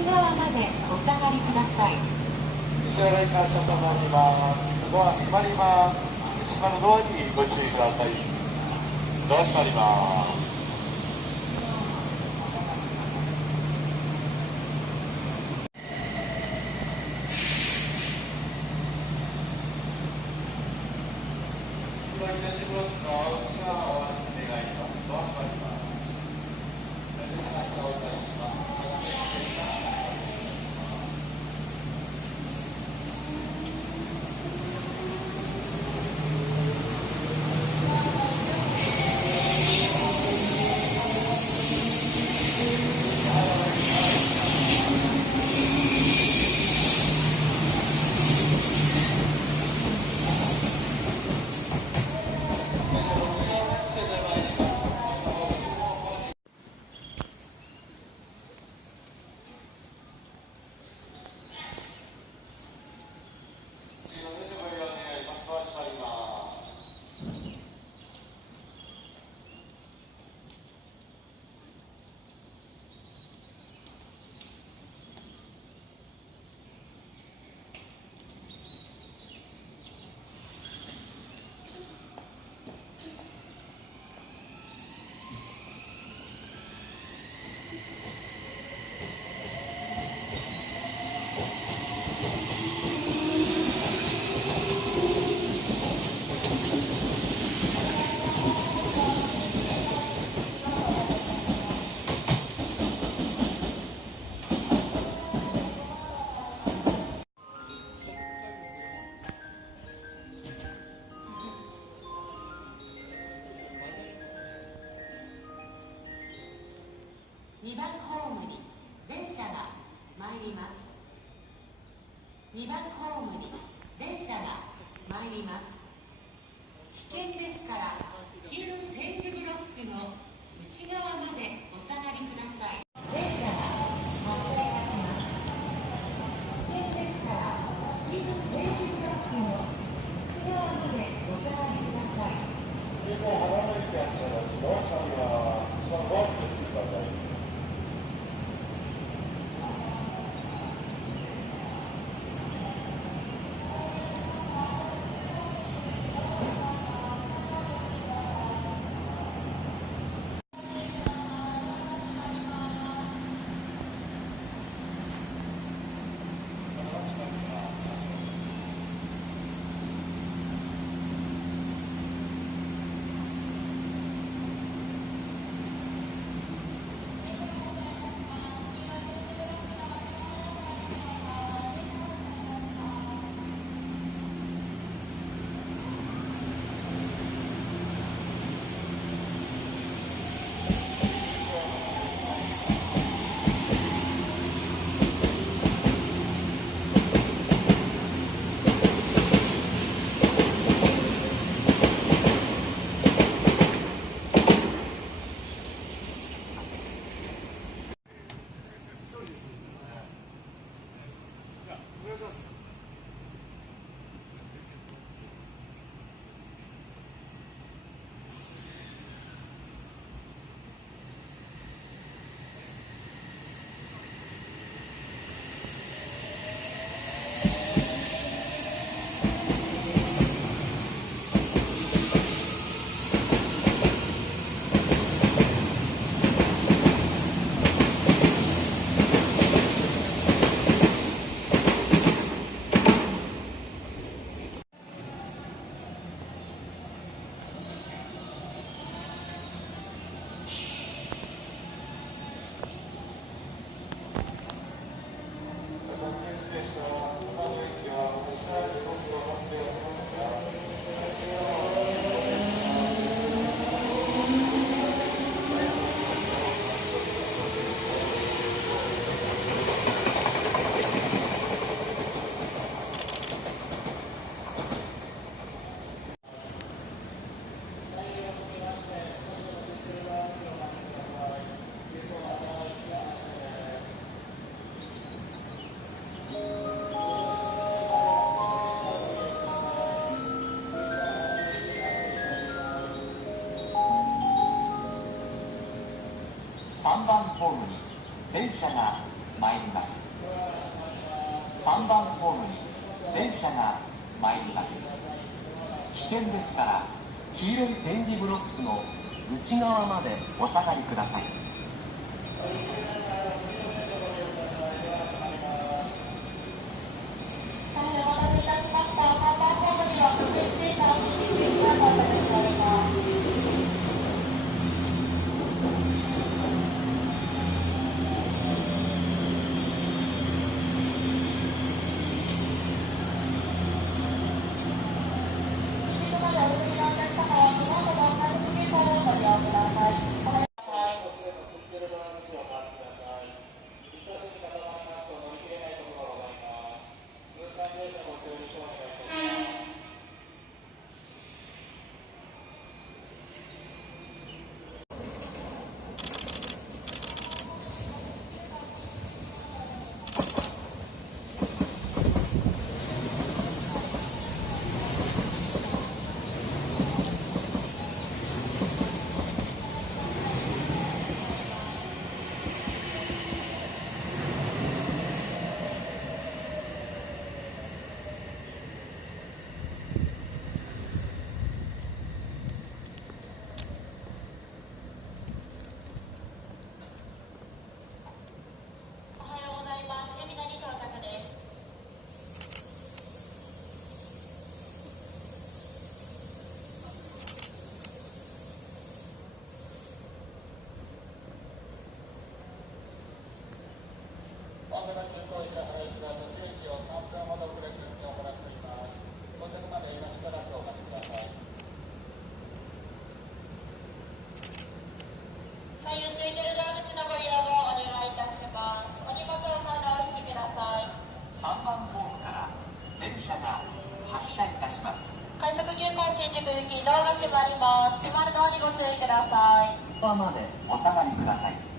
内側までお下がりください。西新井間車となります。ドア閉まります。閉まるドアにご注意ください。ドア閉まります。左レジブロックの内側をお願いします。ドア閉まります。2番ホームに電車が参ります。2番ホームに電車が参ります。危険ですから黄色い点字ブロックの内側までお下がりください。電車が発車いたします。危険ですから黄色い点字ブロックの内側までお下がりください。現在、浜野駅発車です。ドア閉まります。一番ドアにご注意ください。3番ホームに電車が参ります。3番ホームに電車が参ります。危険ですから黄色い点字ブロックの内側までお下がりください。3番ホームから電車が発車いたします。快速急行新宿行きドアが閉まります。閉まるドアにご注意ください。ドアまでお下がりください。